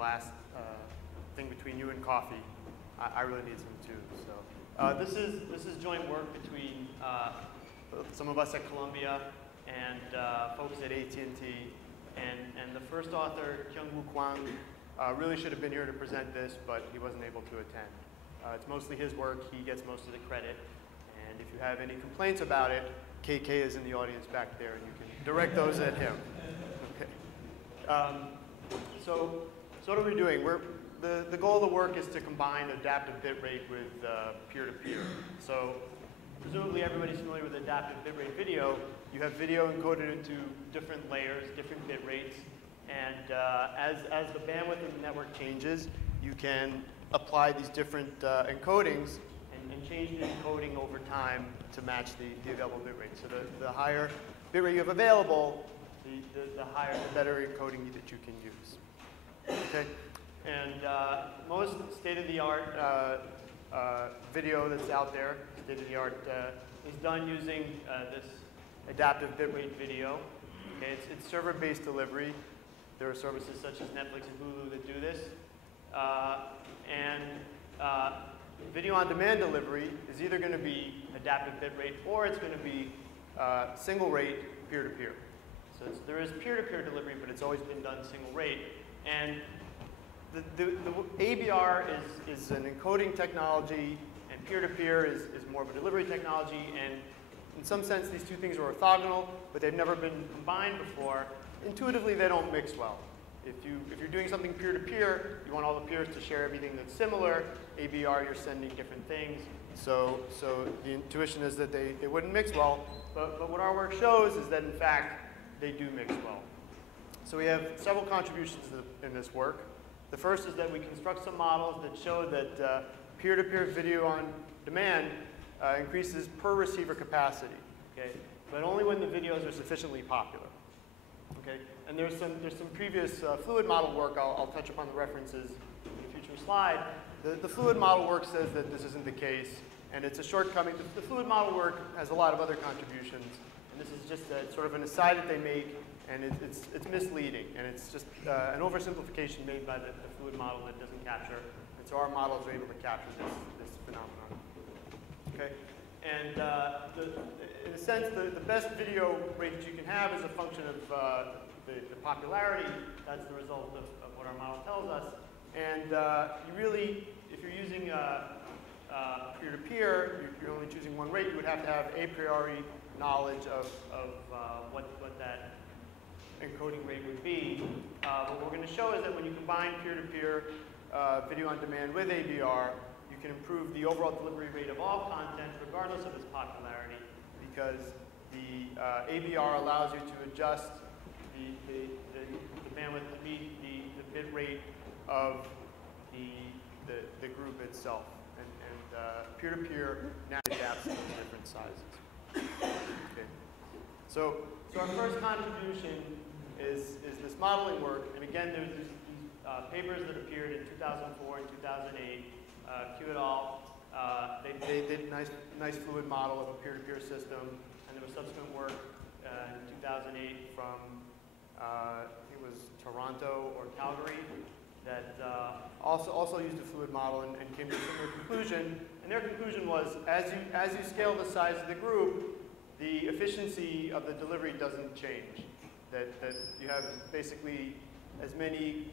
last thing between you and coffee. I really need some too. So this is joint work between some of us at Columbia and folks at AT&T. And the first author, Kyung-Woo Kwang, really should have been here to present this, but he wasn't able to attend. It's mostly his work. He gets most of the credit. And if you have any complaints about it, KK is in the audience back there, and you can direct those at him. Okay. So what are we doing? The goal of the work is to combine adaptive bitrate with peer-to-peer. So presumably everybody's familiar with adaptive bitrate video. You have video encoded into different layers, different bit rates, and as the bandwidth of the network changes, you can apply these different encodings and change the encoding over time to match the available bit rate. So the higher bit rate you have available, the better encoding that you can use. Okay, and most state-of-the-art video that's out there, state-of-the-art, is done using this adaptive bitrate video. Okay, it's server-based delivery. There are services such as Netflix and Hulu that do this. Video on demand delivery is either going to be adaptive bitrate or it's going to be single rate peer-to-peer. So there is peer-to-peer delivery, but it's always been done single rate. And the ABR is an encoding technology, and peer-to-peer is more of a delivery technology. And in some sense, these two things are orthogonal, but they've never been combined before. Intuitively, they don't mix well. If you're doing something peer-to-peer, you want all the peers to share everything that's similar. ABR, you're sending different things. So the intuition is that they wouldn't mix well. But what our work shows is that, in fact, they do mix well. So we have several contributions in this work. The first is that we construct some models that show that peer-to-peer video on demand increases per receiver capacity, okay? But only when the videos are sufficiently popular. Okay, and there's some previous fluid model work. I'll touch upon the references in a future slide. The fluid model work says that this isn't the case, and it's a shortcoming. The fluid model work has a lot of other contributions, and this is just sort of an aside that they make, and it's misleading, and it's just an oversimplification made by the fluid model that doesn't capture. And so our models are able to capture this phenomenon. Okay, and in a sense, the best video rate that you can have is a function of the popularity. That's the result of what our model tells us. And you really, if you're using peer-to-peer, you're only choosing one rate, you would have to have a priori knowledge of what that encoding rate would be. What we're going to show is that when you combine peer-to-peer video on demand with ABR, you can improve the overall delivery rate of all content regardless of its popularity, because the ABR allows you to adjust the bandwidth to meet the bit rate of the group itself. And peer-to-peer now adapts to different sizes. Okay. So our first contribution is this modeling work. And again, there's these papers that appeared in 2004 and 2008. Q et al. They did a nice fluid model of a peer-to-peer system, and there was subsequent work in 2008 from I think it was Toronto or Calgary that also used a fluid model and came to a similar conclusion. And their conclusion was, as you scale the size of the group, the efficiency of the delivery doesn't change. That you have basically as many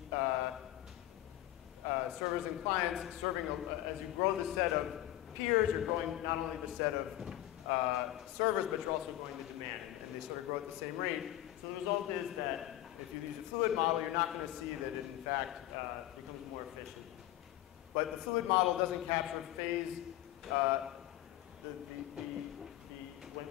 servers and clients serving, as you grow the set of peers, you're growing not only the set of servers, but you're also growing the demand, and they sort of grow at the same rate. So the result is that if you use a fluid model, you're not going to see that it, in fact, becomes more efficient. But the fluid model doesn't capture phase.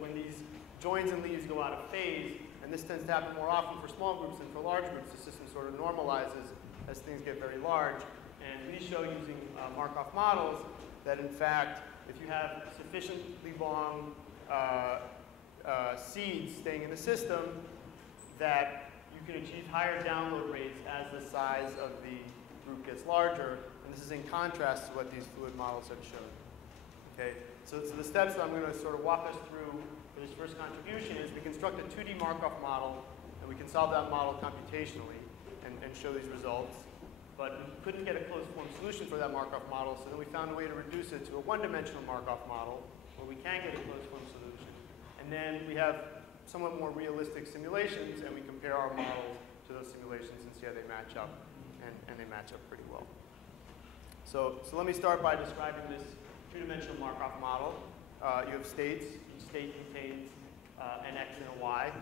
When these joins and leaves go out of phase, and this tends to happen more often for small groups than for large groups, the system sort of normalizes as things get very large. And we show using Markov models that, in fact, if you have sufficiently long seeds staying in the system, that you can achieve higher download rates as the size of the group gets larger. And this is in contrast to what these fluid models have shown. Okay, so the steps that I'm going to sort of walk us through for this first contribution is we construct a 2D Markov model, and we can solve that model computationally and show these results. but we couldn't get a closed form solution for that Markov model, so then we found a way to reduce it to a one-dimensional Markov model where we can get a closed form solution. And then we have somewhat more realistic simulations, and we compare our models to those simulations and see how they match up, and they match up pretty well. So let me start by describing this two-dimensional Markov model. You have states. Each state contains an x and a y.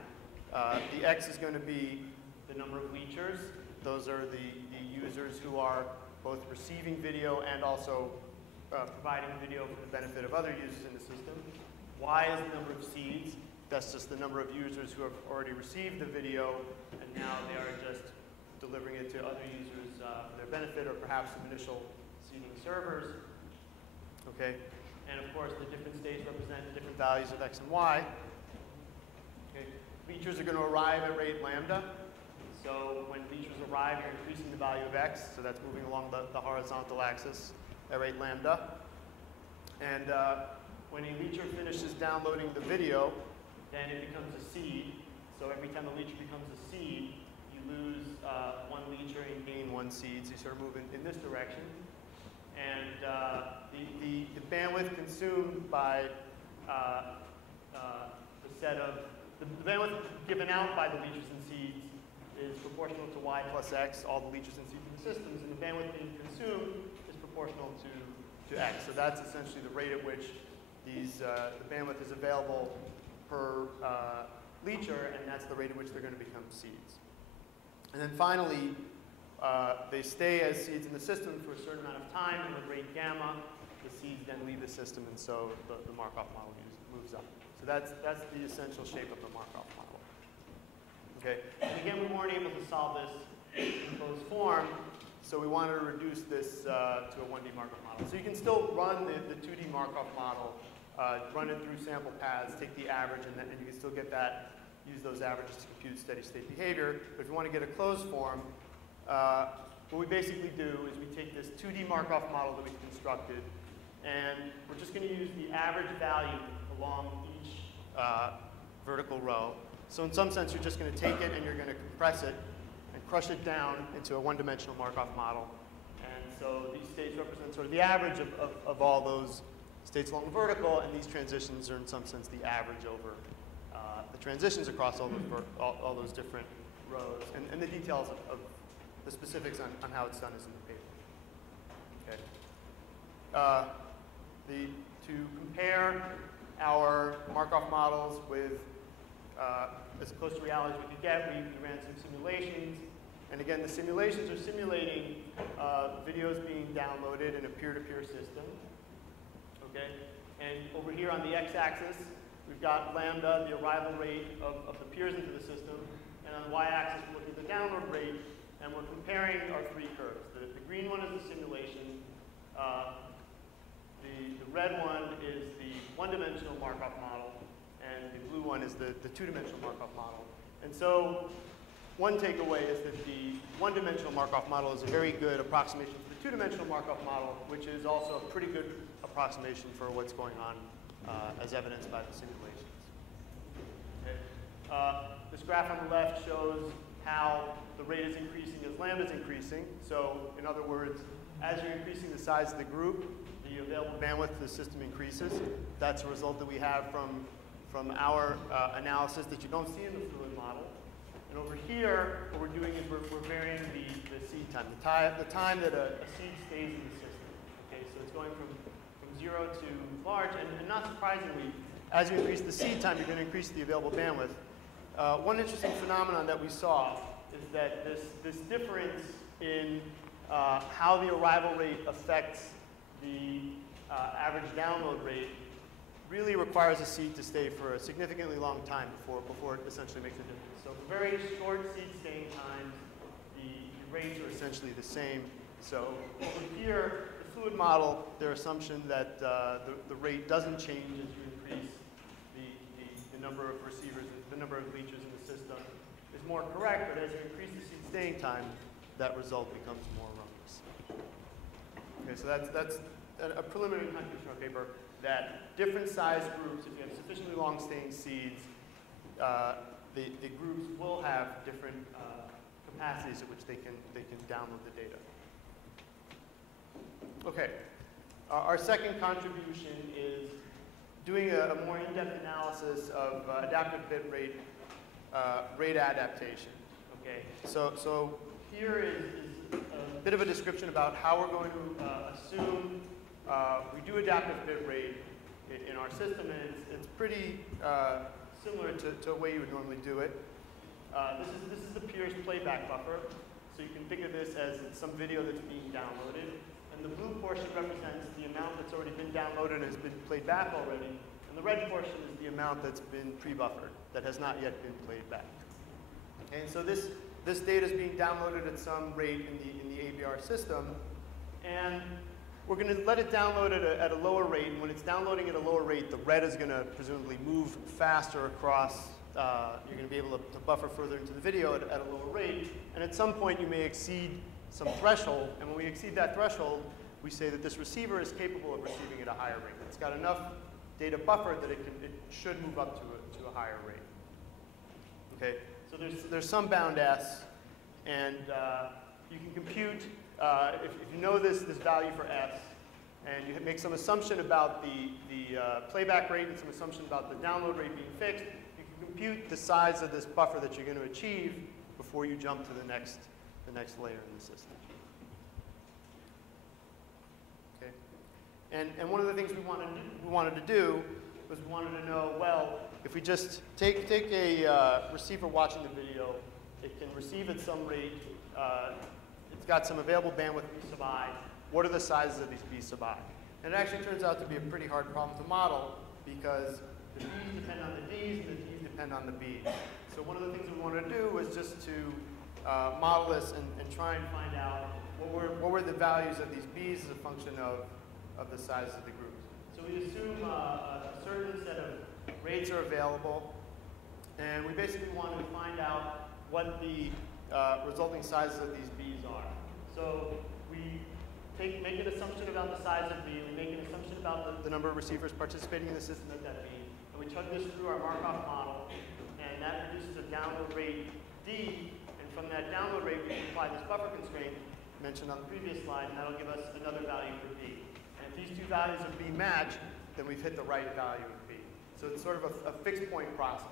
The x is going to be the number of leechers. Those are the users who are both receiving video and also providing video for the benefit of other users in the system. Y is the number of seeds. That's just the number of users who have already received the video, and now they are just delivering it to other users for their benefit, or perhaps some initial seeding servers. Okay, and of course the different states represent different values of x and y. Okay, leechers are going to arrive at rate lambda. So when leechers arrive, you're increasing the value of x, so that's moving along the horizontal axis at rate lambda. And when a leecher finishes downloading the video, then it becomes a seed. So every time a leecher becomes a seed, you lose one leecher and gain one seed, so you sort of move in this direction. And the bandwidth consumed by the bandwidth given out by the leechers and seeds is proportional to y plus x, all the leechers and seeds in the systems, and the bandwidth being consumed is proportional to x. So that's essentially the rate at which the bandwidth is available per leecher, and that's the rate at which they're going to become seeds. And then finally, they stay as seeds in the system for a certain amount of time, and with rate gamma, the seeds then leave the system, and so the Markov model moves up. So that's the essential shape of the Markov model. Okay. And again, we weren't able to solve this in closed form, so we wanted to reduce this to a 1D Markov model. So you can still run the 2D Markov model, run it through sample paths, take the average, and you can still get that, use those averages to compute steady state behavior. But if you want to get a closed form, what we basically do is we take this 2D Markov model that we've constructed, and we're just going to use the average value along each vertical row. So in some sense, you're just going to take it and you're going to compress it and crush it down into a one-dimensional Markov model. And so these states represent sort of the average of all those states along the vertical, and these transitions are in some sense the average over the transitions across all those different rows. And the details of the specifics on how it's done is in the paper. Okay. To compare our Markov models with as close to reality as we could get, we ran some simulations. And again, the simulations are simulating videos being downloaded in a peer-to-peer system. Okay? And over here on the x-axis, we've got lambda, the arrival rate of the peers into the system. And on the y-axis, we're looking at the download rate, and we're comparing our three curves. The green one is the simulation. The red one is the one-dimensional Markov model, and the blue one is the two-dimensional Markov model. And so one takeaway is that the one-dimensional Markov model is a very good approximation for the two-dimensional Markov model, which is also a pretty good approximation for what's going on as evidenced by the simulations. Okay. This graph on the left shows how the rate is increasing as lambda is increasing. So in other words, as you're increasing the size of the group, the available bandwidth to the system increases. That's a result that we have from our analysis that you don't see in the fluid model. And over here, what we're doing is we're varying the seed time, the time that a seed stays in the system. Okay, so it's going from 0 to large, and not surprisingly, as you increase the seed time, you're going to increase the available bandwidth. One interesting phenomenon that we saw is that this difference in how the arrival rate affects the average download rate really requires a seed to stay for a significantly long time before it essentially makes a difference. So for very short seed staying times, the rates are essentially the same. So over here, the fluid model, their assumption that the rate doesn't change as you increase the number of receivers, the number of leechers in the system is more correct, but as you increase the seed staying time, that result becomes more erroneous. Okay, so that's a preliminary conclusion from our paper that different size groups, if you have sufficiently long staying seeds, the groups will have different capacities at which they can download the data. Okay. Our second contribution is doing a more in-depth analysis of adaptive bit rate adaptation. Okay. So here is a bit of a description about how we're going to assume we do adaptive bit rate in our system, and it's pretty similar to a way you would normally do it. This is the Pierce playback buffer. So you can think of this as some video that's being downloaded. And the blue portion represents the amount that's already been downloaded and has been played back already. And the red portion is the amount that's been pre-buffered, that has not yet been played back. Okay, and so this data is being downloaded at some rate in the ABR system. And we're going to let it download at a lower rate. And when it's downloading at a lower rate, the red is going to presumably move faster across. You're going to be able to buffer further into the video at a lower rate. And at some point, you may exceed some threshold. And when we exceed that threshold, we say that this receiver is capable of receiving at a higher rate. It's got enough data buffered that it should move up to a higher rate. Okay, so there's some bound S, and you can compute if you know this value for S, and you make some assumption about the playback rate and some assumption about the download rate being fixed. You can compute the size of this buffer that you're going to achieve before you jump to the next layer in the system. Okay, and one of the things we wanted to do was we wanted to know, well, if we just take a receiver watching the video, it can receive at some rate. It's got some available bandwidth B sub I. What are the sizes of these B sub I? And it actually turns out to be a pretty hard problem to model because the B's depend on the D's and the D's depend on the B's. So one of the things we wanted to do was just to model this and try and find out what were the values of these B's as a function of the size of the groups. So we assume a certain set of rates are available, and we basically wanted to find out what the resulting sizes of these B's are. So we make an assumption about the size of B, we make an assumption about the number of receivers participating in the system at that B, and we chug this through our Markov model, and that produces a download rate D, and from that download rate we can apply this buffer constraint mentioned on the previous slide, and that'll give us another value for B. And if these two values of B match, then we've hit the right value of B. So it's sort of a fixed point process.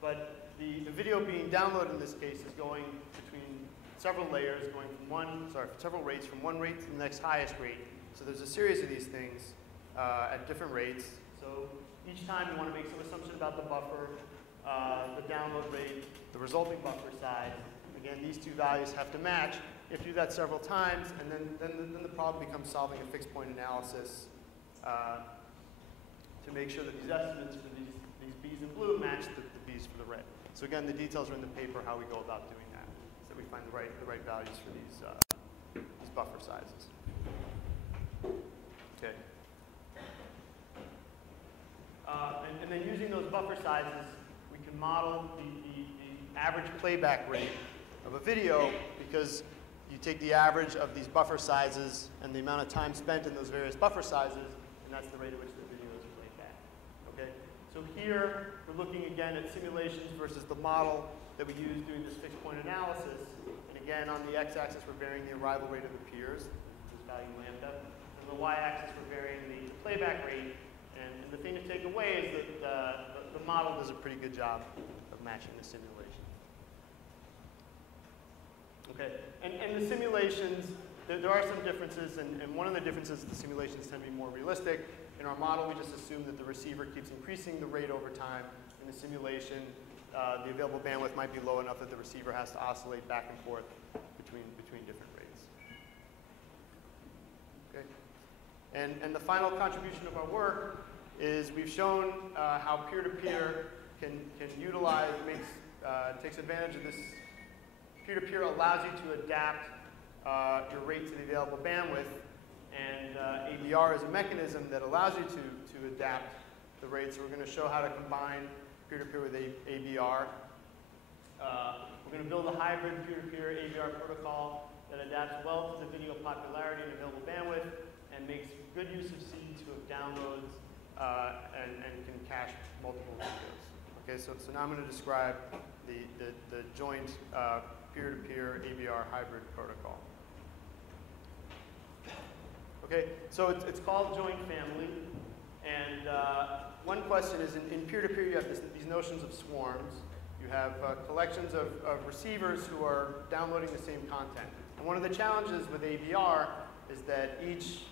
But the video being downloaded in this case is going between several layers, going from several rates, from one rate to the next highest rate. So there's a series of these things at different rates. So each time you want to make some assumption about the buffer, the download rate, the resulting buffer size. Again, these two values have to match. You have to do that several times, and then the problem becomes solving a fixed point analysis to make sure that these estimates for these B's in blue match the B's for the red. So again, the details are in the paper how we go about doing that, so that we find the right values for these buffer sizes. Okay. And then using those buffer sizes, we can model the average playback rate of a video, because you take the average of these buffer sizes and the amount of time spent in those various buffer sizes, and that's the rate at which the video is played back. Okay? So here, we're looking again at simulations versus the model that we use doing this fixed point analysis. And again, on the x-axis, we're varying the arrival rate of the peers, this value lambda. And on the y-axis, we're varying the playback rate. And the thing to take away is that the model does a pretty good job of matching the simulation. Okay, and the simulations, there are some differences, and one of the differences is the simulations tend to be more realistic. In our model, we just assume that the receiver keeps increasing the rate over time. In the simulation, the available bandwidth might be low enough that the receiver has to oscillate back and forth between different rates. Okay, and the final contribution of our work is we've shown how peer-to-peer can utilize, takes advantage of this. Peer-to-peer allows you to adapt your rate to the available bandwidth, and ABR is a mechanism that allows you to adapt the rate. So we're going to show how to combine peer-to-peer with ABR. We're going to build a hybrid peer-to-peer ABR protocol that adapts well to the video popularity and available bandwidth, and makes good use of C2 of downloads, and can cache multiple videos. Okay, so now I'm going to describe the joint peer-to-peer ABR hybrid protocol. Okay, so it's called joint family. And one question is, in peer-to-peer, you have these notions of swarms. You have collections of receivers who are downloading the same content. And one of the challenges with AVR is that each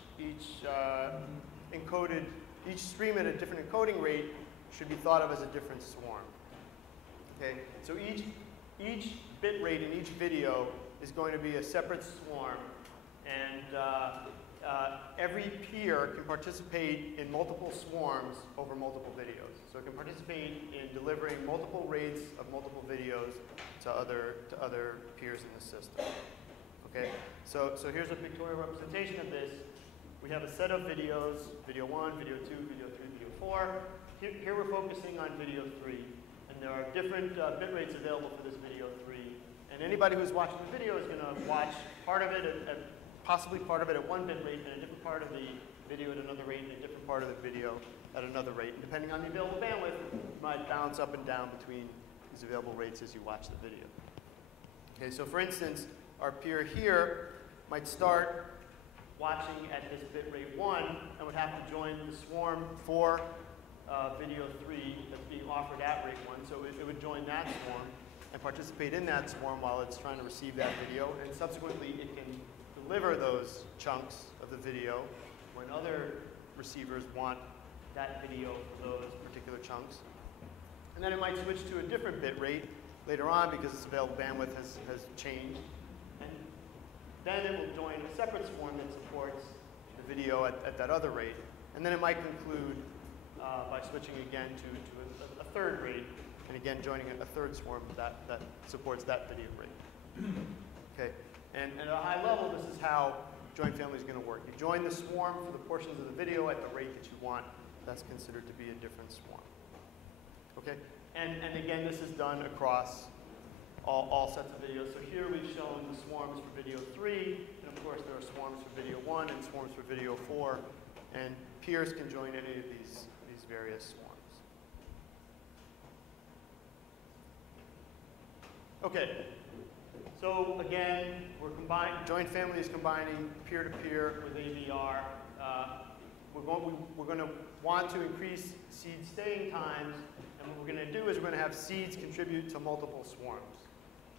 stream at a different encoding rate should be thought of as a different swarm. Okay, so each bit rate in each video is going to be a separate swarm, and every peer can participate in multiple swarms over multiple videos. So it can participate in delivering multiple rates of multiple videos to other peers in the system. Okay, so here's a pictorial representation of this. We have a set of videos, video 1, video 2, video 3, video 4. Here we're focusing on video 3. And there are different bit rates available for this video 3. And anybody who's watching the video is going to watch part of it, possibly part of it at one bit rate, and a different part of the video at another rate, and a different part of the video at another rate. And depending on the available bandwidth, you might bounce up and down between these available rates as you watch the video. Okay, so for instance, our peer here might start watching at this bit rate 1 and would have to join the swarm for video 3 that's being offered at rate 1. So it would join that swarm and participate in that swarm while it's trying to receive that video. And subsequently, it can deliver those chunks of the video when other receivers want that video for those particular chunks. And then it might switch to a different bit rate later on because its available bandwidth has changed. And then it will join a separate swarm that supports the video at that other rate. And then it might conclude by switching again to a third rate, and again joining a third swarm that supports that video rate. Okay, and at a high level, this is how joint family is going to work. You join the swarm for the portions of the video at the rate that you want. That's considered to be a different swarm. Okay, and again, this is done across all sets of videos. So here we've shown the swarms for video 3, and of course there are swarms for video 1 and swarms for video 4, and peers can join any of these various swarms. Okay, so again, joint family is combining peer-to-peer with AVR. We're going to want to increase seed staying times, and what we're going to do is we're going to have seeds contribute to multiple swarms.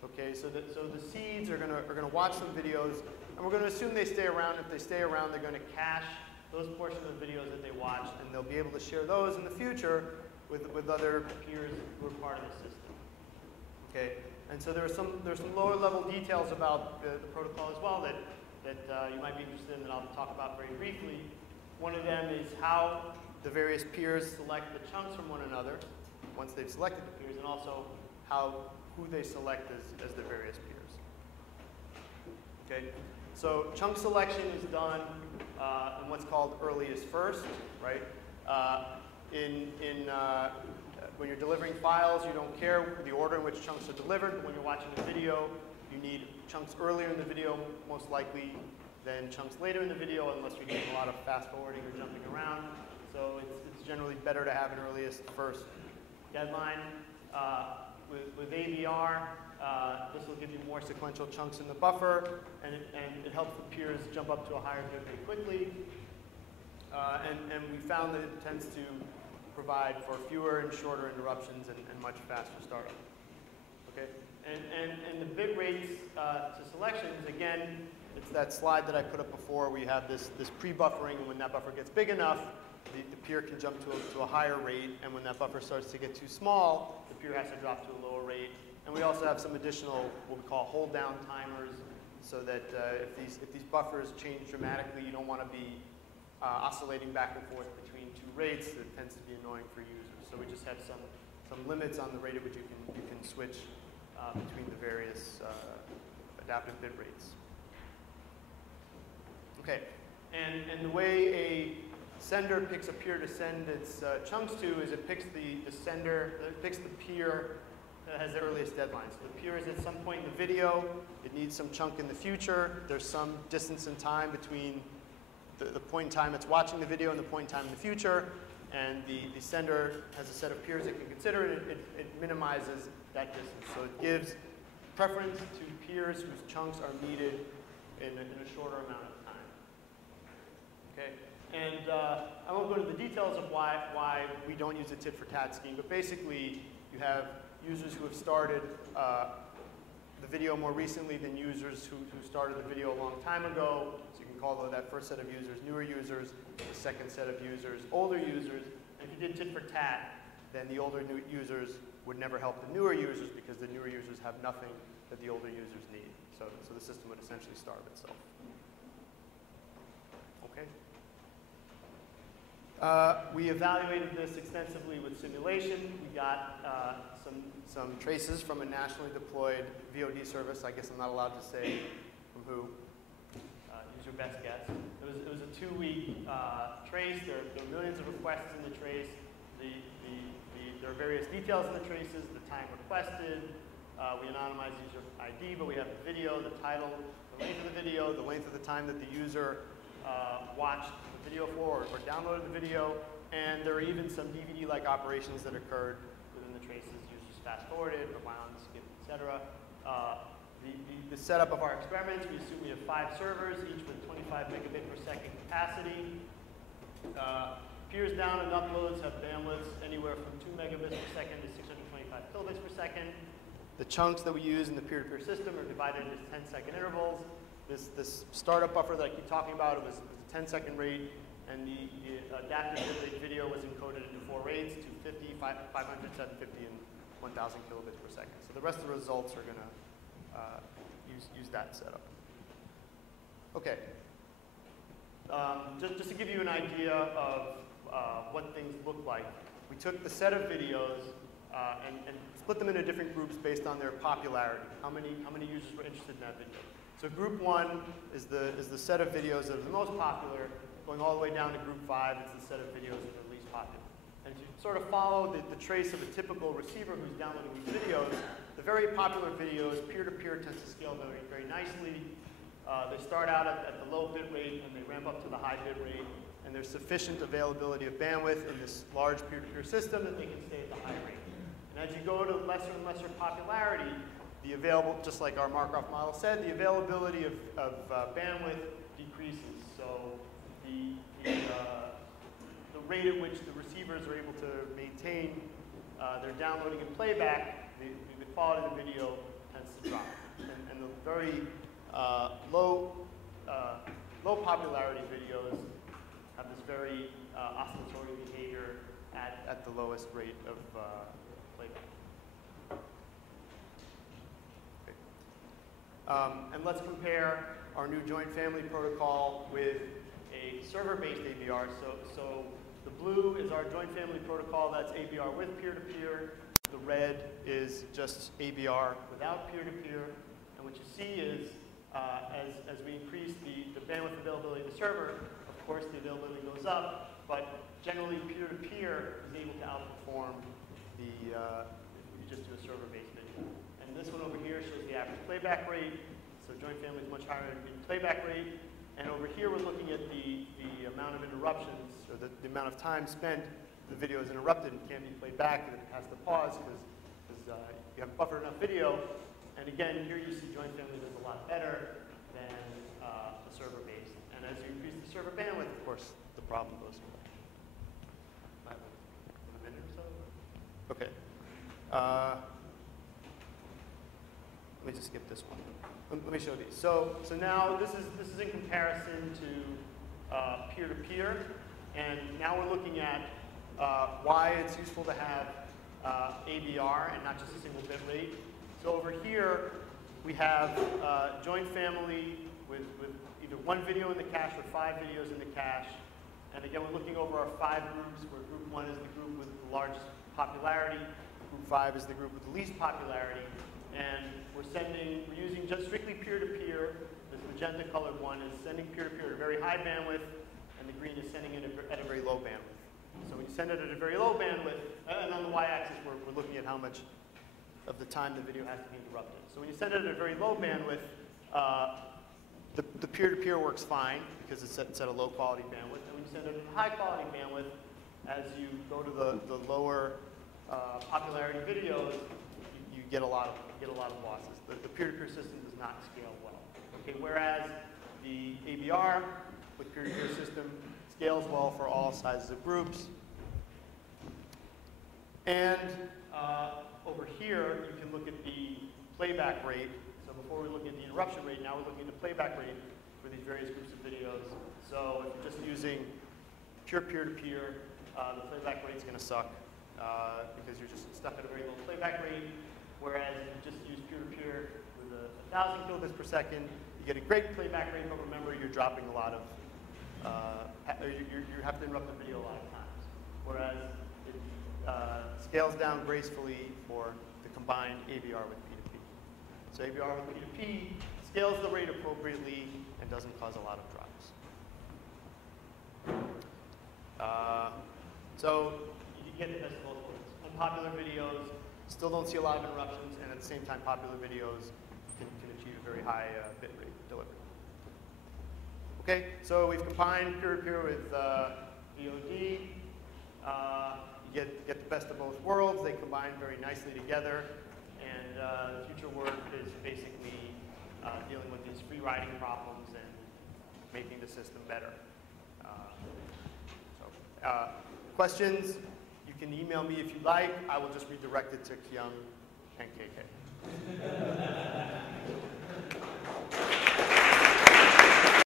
Okay, so the seeds are going to watch some videos, and we're going to assume they stay around. If they stay around, they're going to cache those portions of the videos that they watched, and they'll be able to share those in the future with other peers who are part of the system. Okay, and so there's some lower level details about the protocol as well that you might be interested in that I'll talk about very briefly. One of them is how the various peers select the chunks from one another once they've selected the peers, and also who they select as the various peers. Okay, so chunk selection is done in what's called earliest first, right? When you're delivering files, you don't care the order in which chunks are delivered. But when you're watching a video, you need chunks earlier in the video, most likely, than chunks later in the video, unless you're getting a lot of fast forwarding or jumping around. So it's generally better to have an earliest first deadline. With AVR, this will give you more sequential chunks in the buffer, and it helps the peers jump up to a higher bit rate quickly. And we found that it tends to provide for fewer and shorter interruptions and much faster startup. Okay, and the bit rates to selections, again, it's that slide that I put up before. We have this pre-buffering, and when that buffer gets big enough, the peer can jump to a higher rate, and when that buffer starts to get too small, the peer has to drop to a lower rate. And we also have some additional, what we call hold down timers, so that if these buffers change dramatically, you don't want to be oscillating back and forth between two rates. It tends to be annoying for users. So we just have some limits on the rate at which you can switch between the various adaptive bit rates. Okay, and the way a sender picks a peer to send its chunks to is it picks the peer that has the earliest deadline. So the peer is at some point in the video. It needs some chunk in the future. There's some distance in time between the point in time it's watching the video and the point in time in the future. And the sender has a set of peers it can consider, and it minimizes that distance. So it gives preference to peers whose chunks are needed in a shorter amount of time. I won't go into the details of why we don't use a tit-for-tat scheme, but basically you have users who have started the video more recently than users who started the video a long time ago. So you can call that first set of users newer users, the second set of users older users. And if you did tit-for-tat, then the older users would never help the newer users because the newer users have nothing that the older users need. So the system would essentially starve itself. Okay. We evaluated this extensively with simulation. We got some traces from a nationally deployed VOD service. I guess I'm not allowed to say from who. Use your best guess. It was a 2-week trace. There are millions of requests in the trace. There are various details in the traces, the time requested. We anonymize user ID, but we have the video, the title, the length of the video, the length of the time that the user watched the video for or downloaded the video, and there are even some DVD-like operations that occurred within the traces. Users fast-forwarded, rewound, skipped, etc. The setup of our experiments, we assume we have 5 servers, each with 25 megabit per second capacity. Peers down and uploads have bandwidths anywhere from 2 megabits per second to 625 kilobits per second. The chunks that we use in the peer-to-peer system are divided into 10-second intervals. This startup buffer that I keep talking about, it was a 10-second rate, and the adaptive bitrate video was encoded into 4 rates, 250, 500, 750, and 1,000 kilobits per second. So the rest of the results are going to use that setup. Okay. Just to give you an idea of what things look like, we took the set of videos and split them into different groups based on their popularity. How many users were interested in that video? So group 1 is the set of videos that are the most popular. Going all the way down to group 5, it's the set of videos that are least popular. And if you sort of follow the trace of a typical receiver who's downloading these videos, the very popular videos, peer-to-peer, tends to scale very, very nicely. They start out at the low bit rate and they ramp up to the high bit rate. And there's sufficient availability of bandwidth in this large peer-to-peer system that they can stay at the high rate. And as you go to lesser and lesser popularity, the available, just like our Markov model said, the availability of bandwidth decreases. So the rate at which the receivers are able to maintain their downloading and playback, the quality of the video tends to drop. And the very low popularity videos have this very oscillatory behavior at the lowest rate of playback. Okay. And let's compare our new joint family protocol with a server-based ABR. So the blue is our joint family protocol. That's ABR with peer-to-peer. The red is just ABR without peer-to-peer. And what you see is as we increase the bandwidth availability of the server, of course the availability goes up, but generally peer-to-peer is able to outperform if you just do a server-based video. And this one over here shows the average playback rate. So joint family is much higher in playback rate. And over here we're looking at the amount of interruptions, or the amount of time spent the video is interrupted and can't be played back, and it has to pause because you haven't buffered enough video. And again, here you see joint family does a lot better than the server-based. And as you increase the server bandwidth, of course, the problem goes away. A minute or so? Okay. Let me just skip this one. Let me show these. So now this is in comparison to peer-to-peer. And now we're looking at why it's useful to have ABR and not just a single bit rate. So over here, we have joint family with either one video in the cache or 5 videos in the cache. And again, we're looking over our 5 groups, where group 1 is the group with the largest popularity, group 5 is the group with the least popularity. And we're using just strictly peer-to-peer. This magenta colored one is sending peer-to-peer at a very high bandwidth, and the green is sending it at a very low bandwidth. So when you send it at a very low bandwidth, and on the y-axis we're looking at how much of the time the video has to be interrupted. So when you send it at a very low bandwidth, the peer-to-peer works fine because it's at a low quality bandwidth. And when you send it at a high quality bandwidth, as you go to the lower popularity videos, you get a lot of losses. The peer-to-peer system does not scale well. Okay, whereas the ABR with peer-to-peer system scales well for all sizes of groups. And over here, you can look at the playback rate. So before we look at the interruption rate, now we're looking at the playback rate for these various groups of videos. So if you're just using pure peer-to-peer, the playback rate's going to suck because you're just stuck at a very low playback rate. Whereas if you just use peer-to-peer with 1,000 kilobits per second, you get a great playback rate, but remember you're dropping a lot of, you have to interrupt the video a lot of times. Whereas it scales down gracefully for the combined AVR with P2P. So AVR with P2P scales the rate appropriately and doesn't cause a lot of drops. So you get the best of both worlds. Unpopular videos still don't see a lot of interruptions, and at the same time, popular videos can achieve a very high bit rate delivery. Okay, so we've combined peer-to-peer with VOD. You get the best of both worlds. They combine very nicely together. And the future work is basically dealing with these free riding problems and making the system better. Questions? You can email me if you like. I will just redirect it to Kyung and KK.